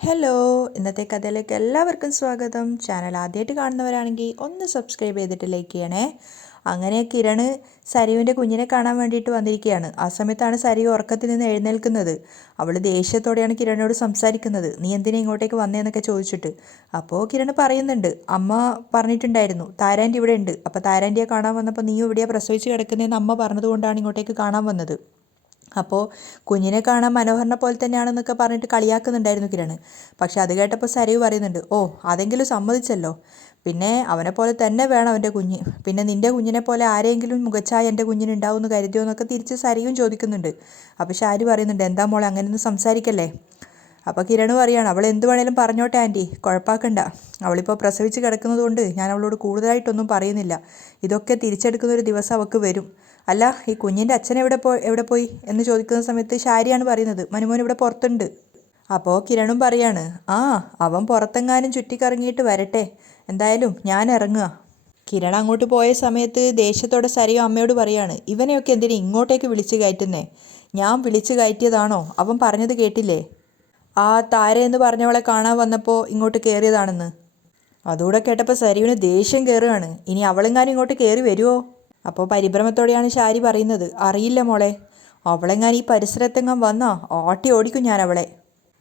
Hello, ഇന്നത്തെ കഥയിലേക്ക് എല്ലാവർക്കും സ്വാഗതം. ചാനൽ ആദ്യമായിട്ട് കാണുന്നവരാണെങ്കിൽ ഒന്ന് സബ്സ്ക്രൈബ് ചെയ്തിട്ട് ലൈക്ക് ചെയ്യണേ. അങ്ങനെ കിരണ് സരിയുവിൻ്റെ കുഞ്ഞിനെ കാണാൻ വേണ്ടിയിട്ട് വന്നിരിക്കുകയാണ്. ആ സമയത്താണ് സരിയു ഉറക്കത്തിൽ നിന്ന് എഴുന്നേൽക്കുന്നത്. അവൾ ദേഷ്യത്തോടെയാണ് കിരണിനോട് സംസാരിക്കുന്നത്. നീ എന്തിനാ ഇങ്ങോട്ടേക്ക് വന്നേന്നൊക്കെ ചോദിച്ചിട്ട്. അപ്പോൾ കിരണ് പറയുന്നുണ്ട്, അമ്മ പറഞ്ഞിട്ടുണ്ടായിരുന്നു താരാൻ്റെ ഇവിടെ ഉണ്ട്, അപ്പോൾ താരാൻ്റിയെ കാണാൻ വന്നപ്പോൾ നീ ഇവിടെയാണ് പ്രസവിച്ച് കിടക്കുന്നതെന്ന് അമ്മ പറഞ്ഞതുകൊണ്ടാണ് ഇങ്ങോട്ടേക്ക് കാണാൻ വന്നത്. അപ്പോൾ കുഞ്ഞിനെ കാണാൻ മനോഹരനെ പോലെ തന്നെയാണെന്നൊക്കെ പറഞ്ഞിട്ട് കളിയാക്കുന്നുണ്ടായിരുന്നു കിരണ്. പക്ഷെ അത് കേട്ടപ്പോൾ സരയു പറയുന്നുണ്ട്, ഓ അതെങ്കിലും സമ്മതിച്ചല്ലോ, പിന്നെ അവനെ പോലെ തന്നെ വേണം അവൻ്റെ കുഞ്ഞ്, പിന്നെ നിൻ്റെ കുഞ്ഞിനെ പോലെ ആരെങ്കിലും മുഖച്ഛായ എൻ്റെ കുഞ്ഞിനുണ്ടാവുമെന്ന് കരുതിയോ എന്നൊക്കെ തിരിച്ച് സരയും ചോദിക്കുന്നുണ്ട്. അപ്പോൾ ഷാരി പറയുന്നുണ്ട്, എന്താ മോളെ അങ്ങനെയൊന്നും സംസാരിക്കല്ലേ. അപ്പോൾ കിരണ് പറയുകയാണ്, അവൾ എന്ത് വേണേലും പറഞ്ഞോട്ടെ ആൻറ്റി, കുഴപ്പമാക്കണ്ട. അവളിപ്പോൾ പ്രസവിച്ച് കിടക്കുന്നത് കൊണ്ട് ഞാൻ അവളോട് കൂടുതലായിട്ടൊന്നും പറയുന്നില്ല. ഇതൊക്കെ തിരിച്ചെടുക്കുന്ന ഒരു ദിവസം അവൾക്ക് വരും. അല്ല, ഈ കുഞ്ഞിൻ്റെ അച്ഛൻ എവിടെ പോയി എന്ന് ചോദിക്കുന്ന സമയത്ത് ഷാരിയാണ് പറയുന്നത്, മനുമോൻ ഇവിടെ പുറത്തുണ്ട്. അപ്പോൾ കിരണും പറയാണ്, ആ അവൻ പുറത്തെങ്ങാനും ചുറ്റിക്കറങ്ങിയിട്ട് വരട്ടെ, എന്തായാലും ഞാൻ ഇറങ്ങുക. കിരൺ അങ്ങോട്ട് പോയ സമയത്ത് ദേഷ്യത്തോടെ സരയു അമ്മയോട് പറയാണ്, ഇവനെയൊക്കെ എന്തിനാ ഇങ്ങോട്ടേക്ക് വിളിച്ച് കയറ്റുന്നേ? ഞാൻ വിളിച്ച് കയറ്റിയതാണോ? അവൻ പറഞ്ഞത് കേട്ടില്ലേ, ആ താര എന്ന് പറഞ്ഞവളെ കാണാൻ വന്നപ്പോൾ ഇങ്ങോട്ട് കയറിയതാണെന്ന്. അതുകൂടെ കേട്ടപ്പോൾ സരിയുവിന് ദേഷ്യം കയറുകയാണ്. ഇനി അവളെങ്ങാനും ഇങ്ങോട്ട് കയറി വരുമോ? അപ്പോൾ പരിഭ്രമത്തോടെയാണ് ഷാരി പറയുന്നത്, അറിയില്ല മോളെ, അവളെങ്ങാനും ഈ പരിസരത്തെങ്ങാൻ വന്നാ ആട്ടി ഓടിക്കും ഞാൻ അവളെ.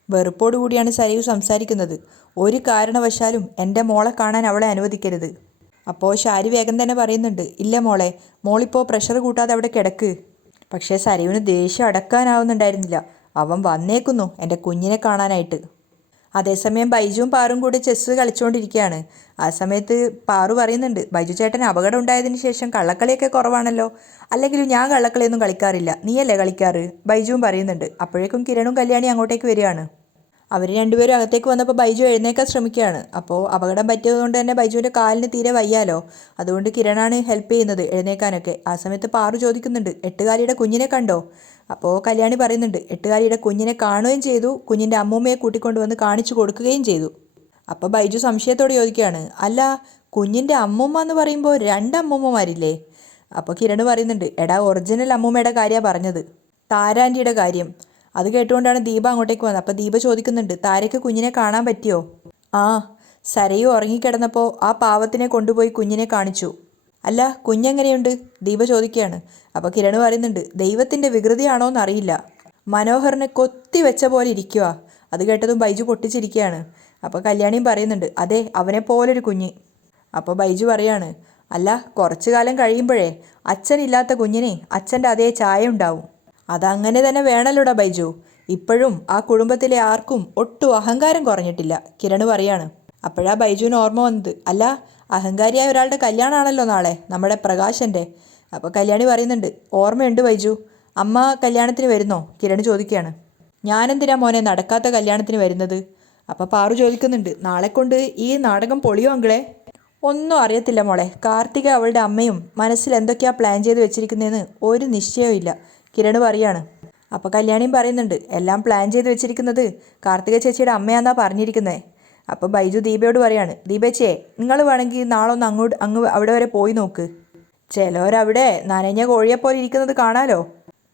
വെറുപ്പോടു കൂടിയാണ് സരിയു സംസാരിക്കുന്നത്. ഒരു കാരണവശാലും എൻ്റെ മോളെ കാണാൻ അവളെ അനുവദിക്കരുത്. അപ്പോൾ ഷാരി വേഗം തന്നെ പറയുന്നുണ്ട്, ഇല്ല മോളെ, മോളിപ്പോൾ പ്രഷർ കൂട്ടാതെ അവിടെ കിടക്ക്. പക്ഷേ സരിയുവിന് ദേഷ്യം അടക്കാനാവുന്നുണ്ടായിരുന്നില്ല. അവൻ വന്നേക്കുന്നു എൻ്റെ കുഞ്ഞിനെ കാണാനായിട്ട്. അതേസമയം ബൈജുവും പാറും കൂടി ചെസ്സ് കളിച്ചുകൊണ്ടിരിക്കുകയാണ്. ആ സമയത്ത് പാറു പറയുന്നുണ്ട്, ബൈജു ചേട്ടൻ അപകടം ഉണ്ടായതിന് ശേഷം കള്ളക്കളിയൊക്കെ കുറവാണല്ലോ, അല്ലെങ്കിലും ഞാൻ കള്ളക്കളിയൊന്നും കളിക്കാറില്ല, നീയല്ലേ കളിക്കാറ്? ബൈജുവും പറയുന്നുണ്ട്. അപ്പോഴേക്കും കിരണും കല്യാണി അങ്ങോട്ടേക്ക് വരികയാണ്. അവർ രണ്ടുപേരും അകത്തേക്ക് വന്നപ്പോൾ ബൈജു എഴുന്നേക്കാൻ ശ്രമിക്കുകയാണ്. അപ്പോൾ അപകടം പറ്റിയതുകൊണ്ട് തന്നെ ബൈജുവിൻ്റെ കാലിന് തീരെ വയ്യാലോ, അതുകൊണ്ട് കിരണാണ് ഹെൽപ്പ് ചെയ്യുന്നത് എഴുന്നേക്കാനൊക്കെ. ആ സമയത്ത് പാറു ചോദിക്കുന്നുണ്ട്, എട്ടുകാലിയുടെ കുഞ്ഞിനെ കണ്ടോ? അപ്പോൾ കല്യാണി പറയുന്നുണ്ട്, എട്ടുകാലിയുടെ കുഞ്ഞിനെ കാണുകയും ചെയ്തു, കുഞ്ഞിൻ്റെ അമ്മൂമ്മയെ കൂട്ടിക്കൊണ്ടുവന്ന് കാണിച്ചു കൊടുക്കുകയും ചെയ്തു. അപ്പോൾ ബൈജു സംശയത്തോടെ ചോദിക്കുകയാണ്, അല്ല കുഞ്ഞിൻ്റെ അമ്മൂമ്മ എന്ന് പറയുമ്പോൾ രണ്ട് അമ്മൂമ്മമാരില്ലേ? അപ്പോൾ കിരണ് പറയുന്നുണ്ട്, എടാ ഒറിജിനൽ അമ്മൂമ്മയുടെ കാര്യമാണ് പറഞ്ഞത്, താരാൻ്റിയുടെ കാര്യം. അത് കേട്ടുകൊണ്ടാണ് ദീപ അങ്ങോട്ടേക്ക് വന്നത്. അപ്പോൾ ദീപ ചോദിക്കുന്നുണ്ട്, താരയ്ക്ക് കുഞ്ഞിനെ കാണാൻ പറ്റിയോ? ആ, സരയു ഉറങ്ങിക്കിടന്നപ്പോൾ ആ പാവത്തിനെ കൊണ്ടുപോയി കുഞ്ഞിനെ കാണിച്ചു. അല്ല കുഞ്ഞെങ്ങനെയുണ്ട്? ദീപ ചോദിക്കുകയാണ്. അപ്പോൾ കിരണ് പറയുന്നുണ്ട്, ദൈവത്തിൻ്റെ വികൃതിയാണോ എന്നറിയില്ല, മനോഹറിനെ കൊത്തി വെച്ച പോലെ ഇരിക്കുക. അത് കേട്ടതും ബൈജു പൊട്ടിച്ചിരിക്കുകയാണ്. അപ്പോൾ കല്യാണിയും പറയുന്നുണ്ട്, അതെ അവനെ പോലൊരു കുഞ്ഞ്. അപ്പോൾ ബൈജു പറയാണ്, അല്ല കുറച്ചു കാലം കഴിയുമ്പോഴേ അച്ഛനില്ലാത്ത കുഞ്ഞിനെ അച്ഛൻ്റെ അതേ ചായ ഉണ്ടാവും. അതങ്ങനെ തന്നെ വേണല്ലോടാ ബൈജു, ഇപ്പോഴും ആ കുടുംബത്തിലെ ആർക്കും ഒട്ടും അഹങ്കാരം കുറഞ്ഞിട്ടില്ല. കിരണ് പറയാണ്. അപ്പോഴാ ബൈജുവിന് ഓർമ്മ വന്നത്, അല്ല അഹങ്കാരിയായ ഒരാളുടെ കല്യാണമാണല്ലോ നാളെ, നമ്മുടെ പ്രകാശൻ്റെ. അപ്പോൾ കല്യാണി പറയുന്നുണ്ട്, ഓർമ്മയുണ്ട് ബൈജു, അമ്മ കല്യാണത്തിന് വരുന്നോ? കിരണ് ചോദിക്കുകയാണ്. ഞാനെന്തിനാ മോനെ നടക്കാത്ത കല്യാണത്തിന് വരുന്നത്? അപ്പോൾ പാറു ചോദിക്കുന്നുണ്ട്, നാളെ കൊണ്ട് ഈ നാടകം പൊളിയോ അങ്കിളെ? ഒന്നും അറിയത്തില്ല മോളെ, കാർത്തിക അവളുടെ അമ്മയും മനസ്സിൽ എന്തൊക്കെയാണ് പ്ലാൻ ചെയ്ത് വെച്ചിരിക്കുന്നതെന്ന് ഒരു നിശ്ചയവും ഇല്ല, കിരണ് പറയാണ്. അപ്പോൾ കല്യാണിയും പറയുന്നുണ്ട്, എല്ലാം പ്ലാൻ ചെയ്ത് വെച്ചിരിക്കുന്നത് കാർത്തിക ചേച്ചിയുടെ അമ്മയാണെന്നാണ് പറഞ്ഞിരിക്കുന്നത്. അപ്പോൾ ബൈജു ദീപയോട് പറയാണ്, ദീപേച്ചേ നിങ്ങൾ വേണമെങ്കിൽ നാളെ ഒന്ന് അങ്ങ് അവിടെ വരെ പോയി നോക്ക്, ചിലവരവിടെ നനഞ്ഞ കോഴിയെപ്പോലെ ഇരിക്കുന്നത് കാണാലോ.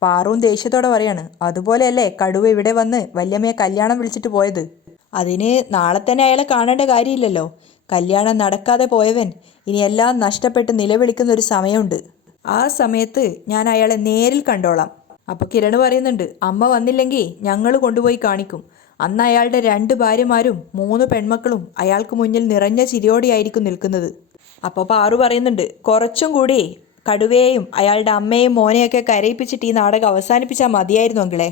പാറുവും ദേഷ്യത്തോടെ പറയാണ്, അതുപോലെയല്ലേ കടുവ ഇവിടെ വന്ന് വല്യമ്മയെ കല്യാണം വിളിച്ചിട്ട് പോയത്, അതിന് നാളെ തന്നെ അയാളെ കാണേണ്ട കാര്യമില്ലല്ലോ. കല്യാണം നടക്കാതെ പോയവൻ ഇനി എല്ലാം നഷ്ടപ്പെട്ട് നിലവിളിക്കുന്ന ഒരു സമയമുണ്ട്, ആ സമയത്ത് ഞാൻ അയാളെ നേരിൽ കണ്ടോളാം. അപ്പോൾ കിരണ് പറയുന്നുണ്ട്, അമ്മ വന്നില്ലെങ്കിൽ ഞങ്ങൾ കൊണ്ടുപോയി കാണിക്കും. അന്ന് അയാളുടെ 2 ഭാര്യമാരും 3 പെൺമക്കളും അയാൾക്ക് മുന്നിൽ നിറഞ്ഞ ചിരിയോടെയായിരിക്കും നിൽക്കുന്നത്. അപ്പോൾ പാറു പറയുന്നുണ്ട്, കുറച്ചും കൂടി കടുവയെയും അയാളുടെ അമ്മയും മോനെയൊക്കെ കരയിപ്പിച്ചിട്ട് ഈ നാടകം അവസാനിപ്പിച്ചാൽ മതിയായിരുന്നു അങ്കിളെ.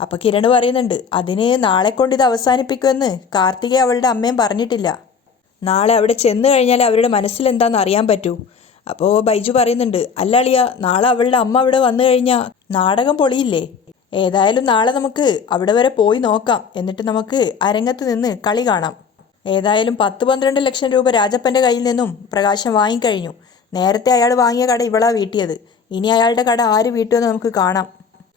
അപ്പോൾ കിരണ് പറയുന്നുണ്ട്, അതിന് നാളെ കൊണ്ട് ഇത് അവസാനിപ്പിക്കുമെന്ന് കാർത്തികയെ അവളുടെ അമ്മയും പറഞ്ഞിട്ടില്ല. നാളെ അവിടെ ചെന്ന് കഴിഞ്ഞാൽ അവരുടെ മനസ്സിലെന്താണെന്ന് അറിയാൻ പറ്റൂ. അപ്പോൾ ബൈജു പറയുന്നുണ്ട്, അല്ല അളിയ, നാളെ അവളുടെ അമ്മ അവിടെ വന്നു കഴിഞ്ഞാൽ നാടകം പൊളിയില്ലേ? ഏതായാലും നാളെ നമുക്ക് അവിടെ വരെ പോയി നോക്കാം, എന്നിട്ട് നമുക്ക് അരങ്ങത്ത് നിന്ന് കളി കാണാം. ഏതായാലും 10-12 ലക്ഷം രൂപ രാജപ്പൻ്റെ കയ്യിൽ നിന്നും പ്രകാശം വാങ്ങിക്കഴിഞ്ഞു. നേരത്തെ അയാൾ വാങ്ങിയ കട ഇവളാ വീട്ടിയത്, ഇനി അയാളുടെ കട ആര് വീട്ടുമെന്ന് നമുക്ക് കാണാം.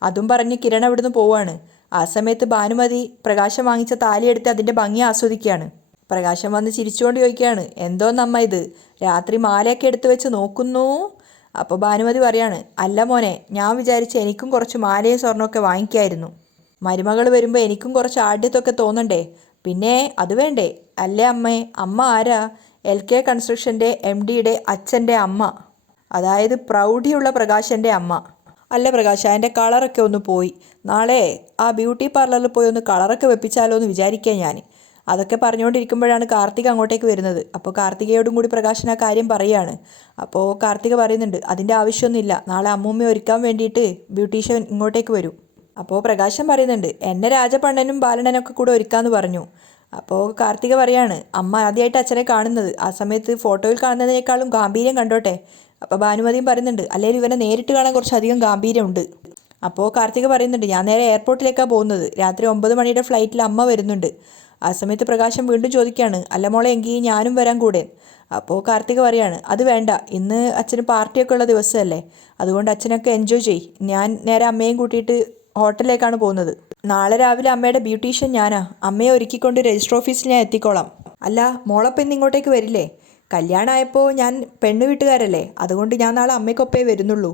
അതും പറഞ്ഞ് കിരൺ അവിടുന്ന് പോവാണ്. ആ സമയത്ത് ഭാനുമതി പ്രകാശം വാങ്ങിച്ച താലിയെടുത്ത് അതിൻ്റെ ഭംഗി ആസ്വദിക്കുകയാണ്. പ്രകാശം വന്ന് ചിരിച്ചുകൊണ്ട് ചോദിക്കുകയാണ്, എന്തോന്നമ്മ ഇത്, രാത്രി മാലയൊക്കെ എടുത്തു വെച്ച് നോക്കുന്നു? അപ്പോൾ ഭാനുമതി പറയാണ്, അല്ല മോനെ, ഞാൻ വിചാരിച്ച് എനിക്കും കുറച്ച് മാലയും സ്വർണ്ണമൊക്കെ വാങ്ങിക്കായിരുന്നു. മരുമകൾ വരുമ്പോൾ എനിക്കും കുറച്ച് ആഢ്യത്തൊക്കെ തോന്നണ്ടേ? പിന്നെ അത് വേണ്ടേ? അല്ലേ അമ്മേ? അമ്മ ആരാ? LK കൺസ്ട്രക്ഷൻ്റെ MDയുടെ അച്ഛൻ്റെ അമ്മ, അതായത് പ്രൗഢിയുള്ള പ്രകാശൻ്റെ അമ്മ. അല്ല പ്രകാശ്, അതിൻ്റെ കളറൊക്കെ ഒന്ന് പോയി. നാളെ ആ ബ്യൂട്ടി പാർലറിൽ പോയി ഒന്ന് കളറൊക്കെ വെപ്പിച്ചാലോ എന്ന് വിചാരിക്കുക ഞാൻ. അതൊക്കെ പറഞ്ഞുകൊണ്ടിരിക്കുമ്പോഴാണ് കാർത്തിക അങ്ങോട്ടേക്ക് വരുന്നത്. അപ്പോൾ കാർത്തികയോടും കൂടി പ്രകാശൻ ആ കാര്യം പറയുകയാണ്. അപ്പോൾ കാർത്തിക പറയുന്നുണ്ട്, അതിൻ്റെ ആവശ്യമൊന്നുമില്ല, നാളെ അമ്മൂമ്മയെ ഒരുക്കാൻ വേണ്ടിയിട്ട് ബ്യൂട്ടീഷ്യൻ ഇങ്ങോട്ടേക്ക് വരും. അപ്പോൾ പ്രകാശൻ പറയുന്നുണ്ട്, എന്നെ രാജപണ്ണനും ബാലണ്ണനൊക്കെ കൂടെ ഒരുക്കാമെന്ന് പറഞ്ഞു. അപ്പോൾ കാർത്തിക പറയാണ്, അമ്മ ആദ്യമായിട്ട് അച്ഛനെ കാണുന്നത്, ആ സമയത്ത് ഫോട്ടോയിൽ കാണുന്നതിനേക്കാളും ഗാംഭീര്യം കണ്ടോട്ടെ. അപ്പോൾ ഭാനുമതിയും പറയുന്നുണ്ട്, അല്ലെങ്കിൽ ഇവനെ നേരിട്ട് കാണാൻ കുറച്ചധികം ഗാംഭീര്യമുണ്ട്. അപ്പോൾ കാർത്തിക പറയുന്നുണ്ട്, ഞാൻ നേരെ എയർപോർട്ടിലേക്കാണ് പോകുന്നത്, രാത്രി 9 മണിയുടെ ഫ്ലൈറ്റിൽ അമ്മ വരുന്നുണ്ട്. ആ സമയത്ത് പ്രകാശം വീണ്ടും ചോദിക്കുകയാണ്, അല്ല മോളെ എങ്കിൽ ഞാനും വരാൻ കൂടെ. അപ്പോൾ കാർത്തിക പറയാണ്, അത് വേണ്ട, ഇന്ന് അച്ഛന് പാർട്ടിയൊക്കെ ഉള്ള ദിവസമല്ലേ, അതുകൊണ്ട് അച്ഛനൊക്കെ എൻജോയ് ചെയ്യ്. ഞാൻ നേരെ അമ്മയും കൂട്ടിയിട്ട് ഹോട്ടലിലേക്കാണ് പോകുന്നത്. നാളെ രാവിലെ അമ്മയുടെ ബ്യൂട്ടീഷ്യൻ ഞാനാ. അമ്മയെ ഒരുക്കിക്കൊണ്ട് രജിസ്റ്റർ ഓഫീസിൽ ഞാൻ എത്തിക്കോളാം. അല്ല മോളപ്പം ഇന്ന് ഇങ്ങോട്ടേക്ക് വരില്ലേ? കല്യാണമായപ്പോൾ ഞാൻ പെണ്ണ് വീട്ടുകാരല്ലേ, അതുകൊണ്ട് ഞാൻ നാളെ അമ്മയ്ക്കൊപ്പേ വരുന്നുള്ളൂ.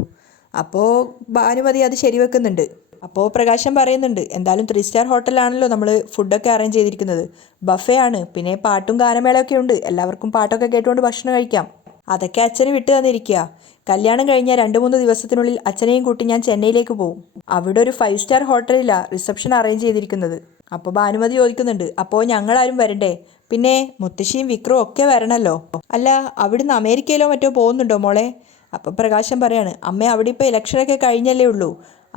അപ്പോൾ ഭാനുമതി അത് ശരിവെക്കുന്നുണ്ട്. അപ്പോൾ പ്രകാശം പറയുന്നുണ്ട്, എന്തായാലും 3 സ്റ്റാർ ഹോട്ടലാണല്ലോ നമ്മൾ ഫുഡൊക്കെ അറേഞ്ച് ചെയ്തിരിക്കുന്നത്, ബഫേ ആണ്, പിന്നെ പാട്ടും ഗാനമേളയൊക്കെ ഉണ്ട്, എല്ലാവർക്കും പാട്ടൊക്കെ കേട്ടുകൊണ്ട് ഭക്ഷണം കഴിക്കാം. അതൊക്കെ അച്ഛന് വിട്ടു തന്നിരിക്കുക. കല്യാണം കഴിഞ്ഞ 2-3 ദിവസത്തിനുള്ളിൽ അച്ഛനെയും കൂട്ടി ഞാൻ ചെന്നൈയിലേക്ക് പോകും. അവിടെ ഒരു 5 സ്റ്റാർ ഹോട്ടലിലാണ് റിസപ്ഷൻ അറേഞ്ച് ചെയ്തിരിക്കുന്നത്. അപ്പോൾ ഭാനുമതി ചോദിക്കുന്നുണ്ട്, അപ്പോൾ ഞങ്ങളാരും വരണ്ടേ? പിന്നെ മുത്തശ്ശിയും വിക്രവും ഒക്കെ വരണമല്ലോ. അല്ല അവിടുന്ന് അമേരിക്കയിലോ മറ്റോ പോകുന്നുണ്ടോ മോളെ? അപ്പോൾ പ്രകാശം പറയാണ്, അമ്മ അവിടെ ഇപ്പോൾ ഇലക്ഷനൊക്കെ കഴിഞ്ഞല്ലേ ഉള്ളൂ,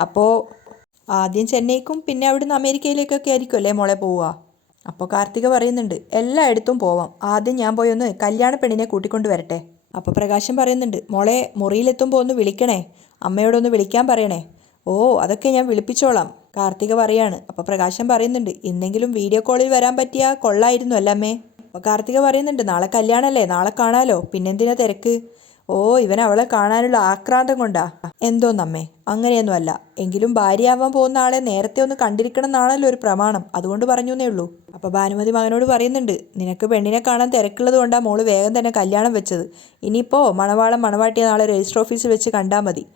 അപ്പോൾ ആദ്യം ചെന്നൈക്കും പിന്നെ അവിടുന്ന് അമേരിക്കയിലേക്കൊക്കെ ആയിരിക്കും അല്ലേ മോളെ പോവുക. അപ്പോൾ കാർത്തിക പറയുന്നുണ്ട്, എല്ലായിടത്തും പോവാം, ആദ്യം ഞാൻ പോയി ഒന്ന് കല്യാണ പെണ്ണിനെ കൂട്ടിക്കൊണ്ട് വരട്ടെ. അപ്പോൾ പ്രകാശം പറയുന്നുണ്ട്, മോളെ മുറിയിലെത്തുമ്പോൾ ഒന്ന് വിളിക്കണേ, അമ്മയോടൊന്ന് വിളിക്കാൻ പറയണേ. ഓ അതൊക്കെ ഞാൻ വിളിപ്പിച്ചോളാം, കാർത്തിക പറയാണ്. അപ്പോൾ പ്രകാശം പറയുന്നുണ്ട്, ഇന്നെങ്കിലും വീഡിയോ കോളിൽ വരാൻ പറ്റിയാൽ കൊള്ളായിരുന്നു അല്ല അമ്മേ. അപ്പോൾ കാർത്തിക പറയുന്നുണ്ട്, നാളെ കല്യാണമല്ലേ, നാളെ കാണാലോ, പിന്നെന്തിനാ തിരക്ക്? ഓ ഇവൻ അവളെ കാണാനുള്ള ആക്രാന്തം കൊണ്ടാ. എന്തോന്നമ്മേ, അങ്ങനെയൊന്നുമല്ല, എങ്കിലും ഭാര്യയാവാൻ പോകുന്ന ആളെ നേരത്തെ ഒന്ന് കണ്ടിരിക്കണം എന്നാണല്ലോ ഒരു പ്രമാണം, അതുകൊണ്ട് പറഞ്ഞു എന്നേ ഉള്ളൂ. അപ്പോൾ ഭാനുമതി മകനോട് പറയുന്നുണ്ട്, നിനക്ക് പെണ്ണിനെ കാണാൻ തിരക്കുള്ളത് കൊണ്ടാണ് മോള് വേഗം തന്നെ കല്യാണം വെച്ചത്, ഇനിയിപ്പോൾ മണവാളം മണവാട്ടിയെ നാളെ രജിസ്റ്റർ ഓഫീസിൽ വെച്ച് കണ്ടാൽ മതി.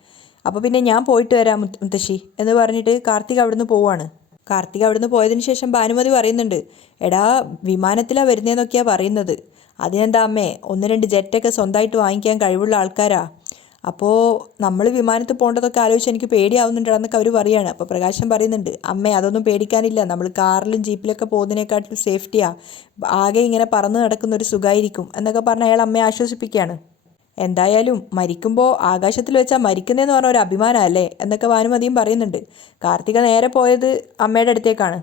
അപ്പോൾ പിന്നെ ഞാൻ പോയിട്ട് വരാം മുത്തശ്ശി എന്ന് പറഞ്ഞിട്ട് കാർത്തിക അവിടുന്ന് പോവാണ്. കാർത്തിക അവിടുന്ന് പോയതിന് ശേഷം ഭാനുമതി പറയുന്നുണ്ട്, എടാ വിമാനത്തിലാണ് വരുന്നതെന്നൊക്കെയാണ് പറയുന്നത്, അതിനെന്താ അമ്മേ, 1-2 ജെറ്റൊക്കെ സ്വന്തമായിട്ട് വാങ്ങിക്കാൻ കഴിവുള്ള ആൾക്കാരാ. അപ്പോൾ നമ്മൾ വിമാനത്തിൽ പോകേണ്ടതൊക്കെ ആലോചിച്ച് എനിക്ക് പേടിയാവുന്നുണ്ടെന്നൊക്കെ അവർ പറയുകയാണ്. അപ്പോൾ പ്രകാശം പറയുന്നുണ്ട്, അമ്മേ അതൊന്നും പേടിക്കാനില്ല, നമ്മൾ കാറിലും ജീപ്പിലൊക്കെ പോകുന്നതിനേക്കാട്ടിലും സേഫ്റ്റിയാണ്, ആകെ ഇങ്ങനെ പറന്ന് നടക്കുന്ന ഒരു സുഖമായിരിക്കും എന്നൊക്കെ പറഞ്ഞ് അയാൾ അമ്മയെ ആശ്വസിപ്പിക്കുകയാണ്. എന്തായാലും മരിക്കുമ്പോൾ ആകാശത്തിൽ വെച്ചാൽ മരിക്കുന്നതെന്ന് പറഞ്ഞ ഒരു അഭിമാനമല്ലേ എന്നൊക്കെ ഭാനുമതിയും പറയുന്നുണ്ട്. കാർത്തിക നേരെ പോയത് അമ്മയുടെ അടുത്തേക്കാണ്.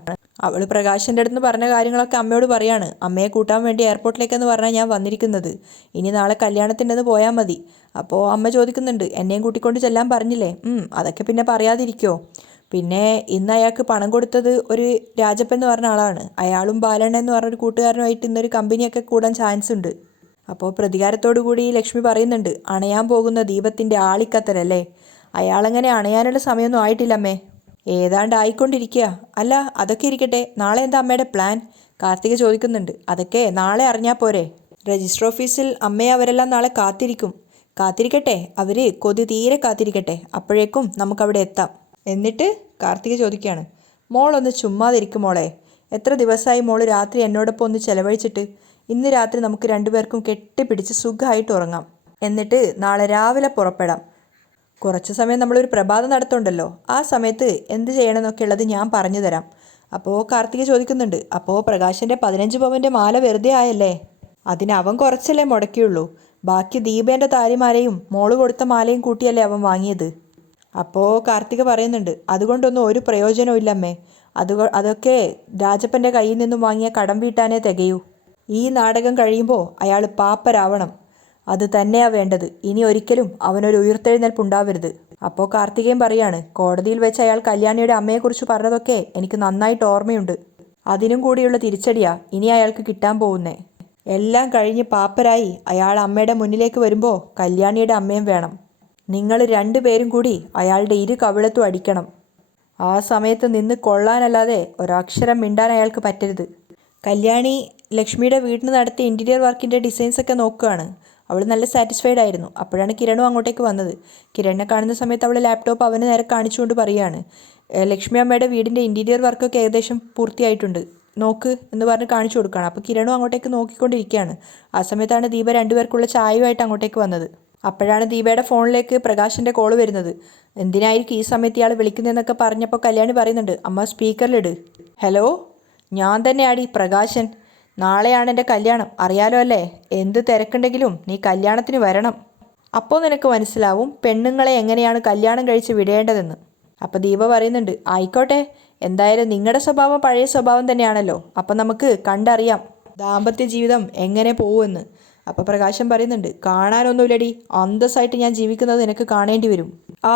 അവൾ പ്രകാശിൻ്റെ അടുത്ത് പറഞ്ഞ കാര്യങ്ങളൊക്കെ അമ്മയോട് പറയാണ്, അമ്മയെ കൂട്ടാൻ വേണ്ടി എയർപോർട്ടിലേക്കെന്ന് പറഞ്ഞാൽ ഞാൻ വന്നിരിക്കുന്നത്, ഇനി നാളെ കല്യാണത്തിൻ്റെ പോയാൽ മതി. അപ്പോൾ അമ്മ ചോദിക്കുന്നുണ്ട്, എന്നെയും കൂട്ടിക്കൊണ്ട് ചെല്ലാൻ പറഞ്ഞില്ലേ? അതൊക്കെ പിന്നെ പറയാതിരിക്കുമോ? പിന്നെ ഇന്ന് അയാൾക്ക് പണം കൊടുത്തത് ഒരു രാജപ്പൻ എന്ന് പറഞ്ഞ ആളാണ്, അയാളും ബാലണ്ണൻ എന്ന് പറഞ്ഞൊരു കൂട്ടുകാരനുമായിട്ട് ഇന്നൊരു കമ്പനിയൊക്കെ കൂടാൻ ചാൻസ് ഉണ്ട്. അപ്പോൾ പ്രതികാരത്തോടു കൂടി ലക്ഷ്മി പറയുന്നുണ്ട്, അണയാൻ പോകുന്ന ദീപത്തിൻ്റെ ആളിക്കത്തലല്ലേ, അയാളങ്ങനെ അണയാനുള്ള സമയമൊന്നും ആയിട്ടില്ലമ്മേ, ഏതാണ്ട് ആയിക്കൊണ്ടിരിക്കുക. അല്ല അതൊക്കെ ഇരിക്കട്ടെ, നാളെ എന്താ അമ്മയുടെ പ്ലാൻ? കാർത്തിക ചോദിക്കുന്നുണ്ട്. അതൊക്കെ നാളെ അറിഞ്ഞാൽ പോരെ, രജിസ്റ്റർ ഓഫീസിൽ അമ്മയെ അവരെല്ലാം നാളെ കാത്തിരിക്കട്ടെ, അവർ കൊതി തീരെ കാത്തിരിക്കട്ടെ, അപ്പോഴേക്കും നമുക്കവിടെ എത്താം. എന്നിട്ട് കാർത്തിക ചോദിക്കുകയാണ്, മോളൊന്ന് ചുമ്മാതിരിക്കും മോളെ, എത്ര ദിവസമായി മോള് രാത്രി എന്നോടൊപ്പം ഒന്ന് ചിലവഴിച്ചിട്ട്, ഇന്ന് രാത്രി നമുക്ക് 2 പേർക്കും കെട്ടിപ്പിടിച്ച് സുഖമായിട്ട് ഉറങ്ങാം, എന്നിട്ട് നാളെ രാവിലെ പുറപ്പെടാം. കുറച്ച് സമയം നമ്മളൊരു പ്രഭാതം നടത്തുണ്ടല്ലോ, ആ സമയത്ത് എന്ത് ചെയ്യണമെന്നൊക്കെ ഉള്ളത് ഞാൻ പറഞ്ഞു തരാം. അപ്പോൾ കാർത്തിക ചോദിക്കുന്നുണ്ട്, അപ്പോൾ പ്രകാശൻ്റെ 15 പവൻ്റെ മാല വെറുതെ ആയല്ലേ? അതിന് അവൻ കുറച്ചല്ലേ മുടക്കിയുള്ളൂ, ബാക്കി ദീപേൻ്റെ താലിമാലയും മോള് കൊടുത്ത മാലയും കൂട്ടിയല്ലേ അവൻ വാങ്ങിയത്. അപ്പോൾ കാർത്തിക പറയുന്നുണ്ട്, അതുകൊണ്ടൊന്നും ഒരു പ്രയോജനവും ഇല്ലമ്മേ, അതൊക്കെ രാജപ്പൻ്റെ കയ്യിൽ നിന്നും വാങ്ങിയ കടം വീട്ടാനേ തികയൂ. ഈ നാടകം കഴിയുമ്പോൾ അയാൾ പാപ്പരാവണം, അത് തന്നെയാണ് വേണ്ടത്, ഇനി ഒരിക്കലും അവനൊരു ഉയർത്തെഴുന്നേൽപ്പുണ്ടാവരുത്. അപ്പോൾ കാർത്തികയും പറയാണ്, കോടതിയിൽ വെച്ച് അയാൾ കല്യാണിയുടെ അമ്മയെക്കുറിച്ച് പറഞ്ഞതൊക്കെ എനിക്ക് നന്നായിട്ട് ഓർമ്മയുണ്ട്, അതിനും കൂടിയുള്ള തിരിച്ചടിയാ ഇനി അയാൾക്ക് കിട്ടാൻ പോകുന്നേ. എല്ലാം കഴിഞ്ഞ് പാപ്പരായി അയാൾ അമ്മയുടെ മുന്നിലേക്ക് വരുമ്പോൾ കല്യാണിയുടെ അമ്മയും വേണം, നിങ്ങൾ 2 പേരും കൂടി അയാളുടെ 2 കവിളത്തും അടിക്കണം. ആ സമയത്ത് നിന്ന് കൊള്ളാനല്ലാതെ ഒരക്ഷരം മിണ്ടാൻ അയാൾക്ക് പറ്റരുത്. കല്യാണി ലക്ഷ്മിയുടെ വീട്ടിൽ നടത്തിയ ഇൻറ്റീരിയർ വർക്കിൻ്റെ ഡിസൈൻസൊക്കെ നോക്കുകയാണ്. അവൾ നല്ല സാറ്റിസ്ഫൈഡ് ആയിരുന്നു. അപ്പോഴാണ് കിരണും അങ്ങോട്ടേക്ക് വന്നത്. കിരണിനെ കാണുന്ന സമയത്ത് അവൾ ലാപ്ടോപ്പ് അവന് നേരെ കാണിച്ചുകൊണ്ട് പറയുകയാണ്, ലക്ഷ്മി അമ്മയുടെ വീടിൻ്റെ ഇൻറ്റീരിയർ വർക്കൊക്കെ ഏകദേശം പൂർത്തിയായിട്ടുണ്ട്, നോക്ക് എന്ന് പറഞ്ഞ് കാണിച്ചു കൊടുക്കുകയാണ്. അപ്പോൾ കിരണും അങ്ങോട്ടേക്ക് നോക്കിക്കൊണ്ടിരിക്കുകയാണ്. ആ സമയത്താണ് ദീപ രണ്ടുപേർക്കുള്ള ചായയുമായിട്ട് അങ്ങോട്ടേക്ക് വന്നത്. അപ്പോഴാണ് ദീപയുടെ ഫോണിലേക്ക് പ്രകാശിൻ്റെ കോൾ വരുന്നത്. എന്തിനായിരിക്കും ഈ സമയത്ത് ഇയാൾ വിളിക്കുന്നതെന്നൊക്കെ പറഞ്ഞപ്പോൾ കല്യാണി പറയുന്നുണ്ട്, അമ്മ സ്പീക്കറിലിട്. ഹലോ, ഞാൻ തന്നെയാടി പ്രകാശൻ. നാളെയാണ് എൻ്റെ കല്യാണം, അറിയാലോ അല്ലേ? എന്ത് തിരക്കുണ്ടെങ്കിലും നീ കല്യാണത്തിന് വരണം. അപ്പോൾ നിനക്ക് മനസ്സിലാവും പെണ്ണുങ്ങളെ എങ്ങനെയാണ് കല്യാണം കഴിച്ച് വിടേണ്ടതെന്ന്. അപ്പോൾ ദീപ പറയുന്നുണ്ട്, ആയിക്കോട്ടെ, എന്തായാലും നിങ്ങളുടെ സ്വഭാവം പഴയ സ്വഭാവം തന്നെയാണല്ലോ, അപ്പം നമുക്ക് കണ്ടറിയാം ദാമ്പത്യ ജീവിതം എങ്ങനെ പോകുമെന്ന്. അപ്പോൾ പ്രകാശം പറയുന്നുണ്ട്, കാണാനൊന്നുമില്ലടി, അന്തസ്സായിട്ട് ഞാൻ ജീവിക്കുന്നത് നിനക്ക് കാണേണ്ടി വരും.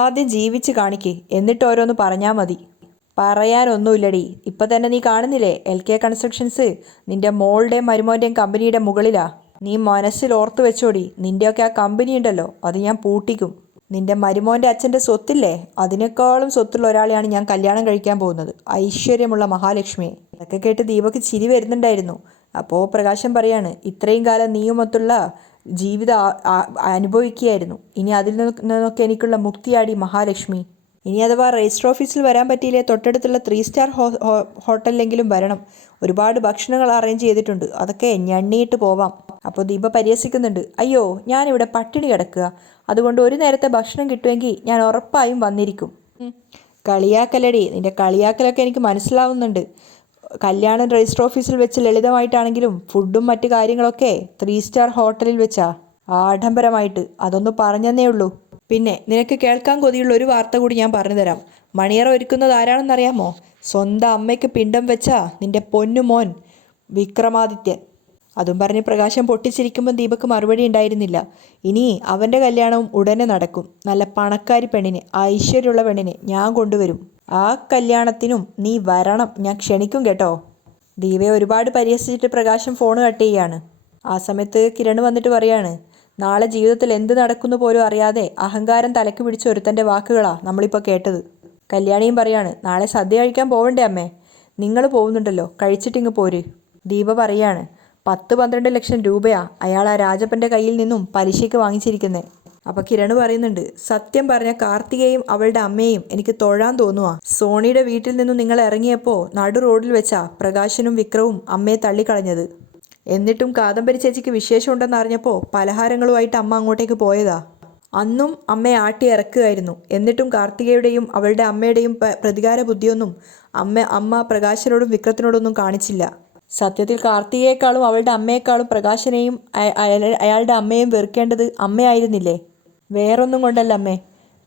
ആദ്യം ജീവിച്ച് കാണിക്ക്, എന്നിട്ട് ഓരോന്ന് പറഞ്ഞാൽ മതി. പറയാനൊന്നുമില്ലടി, ഇപ്പം തന്നെ നീ കാണുന്നില്ലേ, LK കൺസ്ട്രക്ഷൻസ് നിൻ്റെ മോളുടെയും മരുമോൻ്റെയും കമ്പനിയുടെ മുകളിലാ. നീ മനസ്സിൽ ഓർത്ത് വെച്ചോടി, നിൻ്റെയൊക്കെ ആ കമ്പനി ഉണ്ടല്ലോ, അത് ഞാൻ പൂട്ടിക്കും. നിൻ്റെ മരുമോൻ്റെ അച്ഛൻ്റെ സ്വത്തില്ലേ, അതിനേക്കാളും സ്വത്തുള്ള ഒരാളെയാണ് ഞാൻ കല്യാണം കഴിക്കാൻ പോകുന്നത്, ഐശ്വര്യമുള്ള മഹാലക്ഷ്മിയെ. അതൊക്കെ കേട്ട് ദീപക്ക് ചിരി വരുന്നുണ്ടായിരുന്നു. അപ്പോൾ പ്രകാശം പറയാണ്, ഇത്രയും കാലം നീയുമൊത്തുള്ള ജീവിതം അനുഭവിക്കുകയായിരുന്നു, ഇനി അതിൽ നിന്നൊക്കെ എനിക്കുള്ള മുക്തിയാടി മഹാലക്ഷ്മി. ഇനി അഥവാ രജിസ്റ്റർ ഓഫീസിൽ വരാൻ പറ്റിയില്ലേ, തൊട്ടടുത്തുള്ള 3 സ്റ്റാർ ഹോട്ടലിലെങ്കിലും വരണം. ഒരുപാട് ഭക്ഷണങ്ങൾ അറേഞ്ച് ചെയ്തിട്ടുണ്ട്, അതൊക്കെ ഞണ്ണിയിട്ട് പോവാം. അപ്പോൾ ദീപ പരിഹസിക്കുന്നുണ്ട്, അയ്യോ ഞാനിവിടെ പട്ടിണി കിടക്കുക, അതുകൊണ്ട് ഒരു നേരത്തെ ഭക്ഷണം കിട്ടുമെങ്കിൽ ഞാൻ ഉറപ്പായും വന്നിരിക്കും. കളിയാക്കലടി, നിൻ്റെ കളിയാക്കലൊക്കെ എനിക്ക് മനസ്സിലാവുന്നുണ്ട്. കല്യാണം രജിസ്റ്റർ ഓഫീസിൽ വെച്ച് ലളിതമായിട്ടാണെങ്കിലും ഫുഡും മറ്റു കാര്യങ്ങളൊക്കെ 3 സ്റ്റാർ ഹോട്ടലിൽ വെച്ചാ ആഡംബരമായിട്ട്. അതൊന്ന് പറഞ്ഞെന്നേ ഉള്ളൂ. പിന്നെ നിനക്ക് കേൾക്കാൻ കൊതിയുള്ള ഒരു വാർത്ത കൂടി ഞാൻ പറഞ്ഞു തരാം. മണിയറ ഒരുക്കുന്നത് ആരാണെന്നറിയാമോ? സ്വന്തം അമ്മയ്ക്ക് പിണ്ടം വെച്ച നിൻ്റെ പൊന്നുമോൻ വിക്രമാദിത്യൻ. അതും പറഞ്ഞ് പ്രകാശം പൊട്ടിച്ചിരിക്കുമ്പോൾ ദീപക്ക് മറുപടി ഉണ്ടായിരുന്നില്ല. ഇനി അവൻ്റെ കല്യാണവും ഉടനെ നടക്കും. നല്ല പണക്കാരി പെണ്ണിനെ, ഐശ്വര്യമുള്ള പെണ്ണിനെ ഞാൻ കൊണ്ടുവരും. ആ കല്യാണത്തിനും നീ വരണം, ഞാൻ ക്ഷണിക്കും കേട്ടോ. ദീപയെ ഒരുപാട് പരിഹസിച്ചിട്ട് പ്രകാശം ഫോൺ കട്ട് ചെയ്യാണ്. ആ സമയത്ത് കിരൺ വന്നിട്ട് പറയാണ്, നാളെ ജീവിതത്തിൽ എന്ത് നടക്കുന്നു പോലും അറിയാതെ അഹങ്കാരം തലക്ക് പിടിച്ച ഒരുത്തൻ്റെ വാക്കുകളാണ് നമ്മളിപ്പോൾ കേട്ടത്. കല്യാണിയും പറയാണ്, നാളെ സദ്യ കഴിക്കാൻ പോവണ്ടേ അമ്മേ? നിങ്ങൾ പോകുന്നുണ്ടല്ലോ, കഴിച്ചിട്ടിങ്ങ് പോര്. ദീപ പറയാണ്, 10-12 ലക്ഷം രൂപയാ അയാൾ ആ രാജപ്പൻ്റെ കയ്യിൽ നിന്നും പലിശയ്ക്ക് വാങ്ങിച്ചിരിക്കുന്നത്. അപ്പോൾ കിരൺ പറയുന്നുണ്ട്, സത്യം പറഞ്ഞ കാർത്തികയും അവളുടെ അമ്മയും എനിക്ക് തൊഴാൻ തോന്നുക. സോണിയുടെ വീട്ടിൽ നിന്നും നിങ്ങൾ ഇറങ്ങിയപ്പോൾ നടു റോഡിൽ വെച്ചാ പ്രകാശനും വിക്രവും അമ്മയെ തള്ളിക്കളഞ്ഞത്. എന്നിട്ടും കാദംബരി ചേച്ചിക്ക് വിശേഷം ഉണ്ടെന്ന് അറിഞ്ഞപ്പോൾ പലഹാരങ്ങളുമായിട്ട് അമ്മ അങ്ങോട്ടേക്ക് പോയതാ. അന്നും അമ്മയെ ആട്ടി ഇറക്കുകയായിരുന്നു. എന്നിട്ടും കാർത്തികയുടെയും അവളുടെ അമ്മയുടെയും പ്രതികാര ബുദ്ധിയൊന്നും അമ്മ പ്രകാശനോടും വിക്രത്തിനോടൊന്നും കാണിച്ചില്ല. സത്യത്തിൽ കാർത്തികയെക്കാളും അവളുടെ അമ്മയെക്കാളും പ്രകാശനെയും അയാളുടെ അമ്മയെയും വെറുക്കേണ്ടത് അമ്മയായിരുന്നില്ലേ? വേറൊന്നും കൊണ്ടല്ല അമ്മേ,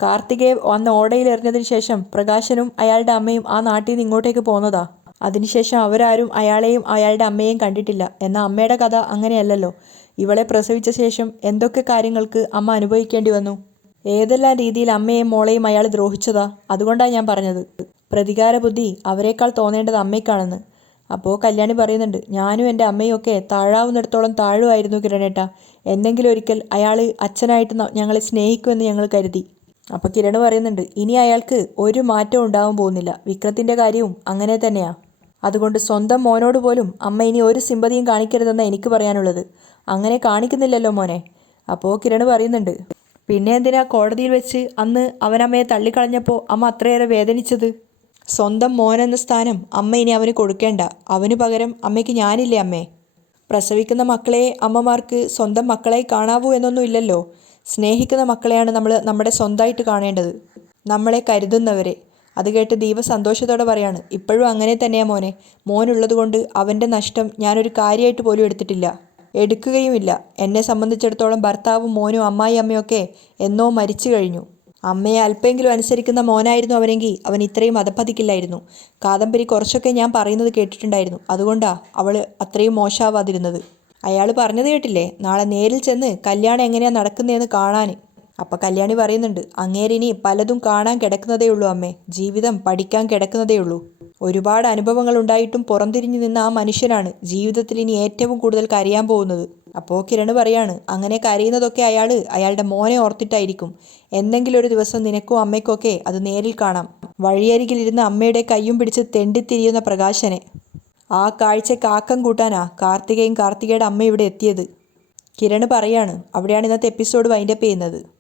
കാർത്തികയെ വന്ന് ഓടയിൽ എറിഞ്ഞതിന് ശേഷം പ്രകാശനും അയാളുടെ അമ്മയും ആ നാട്ടിൽ നിന്ന് ഇങ്ങോട്ടേക്ക് പോന്നതാ. അതിനുശേഷം അവരാരും അയാളെയും അയാളുടെ അമ്മയെയും കണ്ടിട്ടില്ല. എന്നാൽ അമ്മയുടെ കഥ അങ്ങനെയല്ലല്ലോ. ഇവളെ പ്രസവിച്ച ശേഷം എന്തൊക്കെ കാര്യങ്ങൾക്ക് അമ്മ അനുഭവിക്കേണ്ടി വന്നു, ഏതെല്ലാം രീതിയിൽ അമ്മയെയും മോളെയും അയാൾ ദ്രോഹിച്ചതാ. അതുകൊണ്ടാണ് ഞാൻ പറഞ്ഞത്, പ്രതികാര ബുദ്ധി അവരെക്കാൾ തോന്നേണ്ടത് അമ്മയ്ക്കാണെന്ന്. അപ്പോൾ കല്യാണി പറയുന്നുണ്ട്, ഞാനും എൻ്റെ അമ്മയും ഒക്കെ താഴാവുന്നിടത്തോളം താഴുമായിരുന്നു കിരണേട്ട. എന്തെങ്കിലും ഒരിക്കൽ അയാൾ അച്ഛനായിട്ട് ഞങ്ങളെ സ്നേഹിക്കുമെന്ന് ഞങ്ങൾ കരുതി. അപ്പോൾ കിരൺ പറയുന്നുണ്ട്, ഇനി അയാൾക്ക് ഒരു മാറ്റവും ഉണ്ടാവാൻ പോകുന്നില്ല. വിക്രത്തിൻ്റെ കാര്യവും അങ്ങനെ തന്നെയാണ്. അതുകൊണ്ട് സ്വന്തം മോനോട് പോലും അമ്മ ഇനി ഒരു സിമ്പതിയും കാണിക്കരുതെന്നാണ് എനിക്ക് പറയാനുള്ളത്. അങ്ങനെ കാണിക്കുന്നില്ലല്ലോ മോനെ. അപ്പോൾ കിരൺ പറയുന്നുണ്ട്, പിന്നെ എന്തിനാ കോടതിയിൽ വെച്ച് അന്ന് അവനമ്മയെ തള്ളിക്കളഞ്ഞപ്പോൾ അമ്മ അത്രയേറെ വേദനിച്ചത്? സ്വന്തം മോനെന്ന സ്ഥാനം അമ്മ ഇനി അവന് കൊടുക്കേണ്ട. അവന് പകരം അമ്മയ്ക്ക് ഞാനില്ലേ അമ്മേ? പ്രസവിക്കുന്ന മക്കളെ അമ്മമാർക്ക് സ്വന്തം മക്കളായി കാണാവൂ എന്നൊന്നും ഇല്ലല്ലോ. സ്നേഹിക്കുന്ന മക്കളെയാണ് നമ്മൾ നമ്മുടെ സ്വന്തമായിട്ട് കാണേണ്ടത്, നമ്മളെ കരുതുന്നവരെ. അത് കേട്ട് ദീപ സന്തോഷത്തോടെ പറയാണ്, ഇപ്പോഴും അങ്ങനെ തന്നെയാ മോനെ. മോനുള്ളത് കൊണ്ട് അവൻ്റെ നഷ്ടം ഞാനൊരു കാര്യമായിട്ട് പോലും എടുത്തിട്ടില്ല, എടുക്കുകയുമില്ല. എന്നെ സംബന്ധിച്ചിടത്തോളം ഭർത്താവും മോനും അമ്മായി അമ്മയൊക്കെ എന്നോ മരിച്ചു കഴിഞ്ഞു. അമ്മയെ അല്പമെങ്കിലും അനുസരിക്കുന്ന മോനായിരുന്നു അവനെങ്കിൽ അവൻ ഇത്രയും അധപ്പതിക്കില്ലായിരുന്നു. കാദംബരി കുറച്ചൊക്കെ ഞാൻ പറയുന്നത് കേട്ടിട്ടുണ്ടായിരുന്നു, അതുകൊണ്ടാണ് അവൾ അത്രയും മോശമാവാതിരുന്നത്. അയാൾ പറഞ്ഞത് കേട്ടില്ലേ, നാളെ നേരിൽ ചെന്ന് കല്യാണം എങ്ങനെയാണ് നടക്കുന്നതെന്ന് കാണാൻ. അപ്പം കല്യാണി പറയുന്നുണ്ട്, അങ്ങേരിനി പലതും കാണാൻ കിടക്കുന്നതേ ഉള്ളൂ അമ്മേ, ജീവിതം പഠിക്കാൻ കിടക്കുന്നതേ ഉള്ളൂ. ഒരുപാട് അനുഭവങ്ങൾ ഉണ്ടായിട്ടും പുറംതിരിഞ്ഞു നിന്ന ആ മനുഷ്യനാണ് ജീവിതത്തിൽ ഇനി ഏറ്റവും കൂടുതൽ കരയാൻ പോകുന്നത്. അപ്പോൾ കിരൺ പറയാണ്, അങ്ങനെ കരയുന്നതൊക്കെ അയാളുടെ മോനെ ഓർത്തിട്ടായിരിക്കും. എന്തെങ്കിലും ഒരു ദിവസം നിനക്കും അമ്മയ്ക്കൊക്കെ അത് നേരിൽ കാണാം. വഴിയരികിലിരുന്ന് അമ്മയുടെ കയ്യും പിടിച്ച് തെണ്ടിത്തിരിയുന്ന പ്രകാശനെ. ആ കാഴ്ച കാക്കം കൂട്ടാനാ കാർത്തികയും കാർത്തികയുടെ അമ്മ ഇവിടെ എത്തിയത്. കിരൺ പറയാണ്. അവിടെയാണ് ഇന്നത്തെ എപ്പിസോഡ് വൈൻഡപ്പ് ചെയ്യുന്നത്.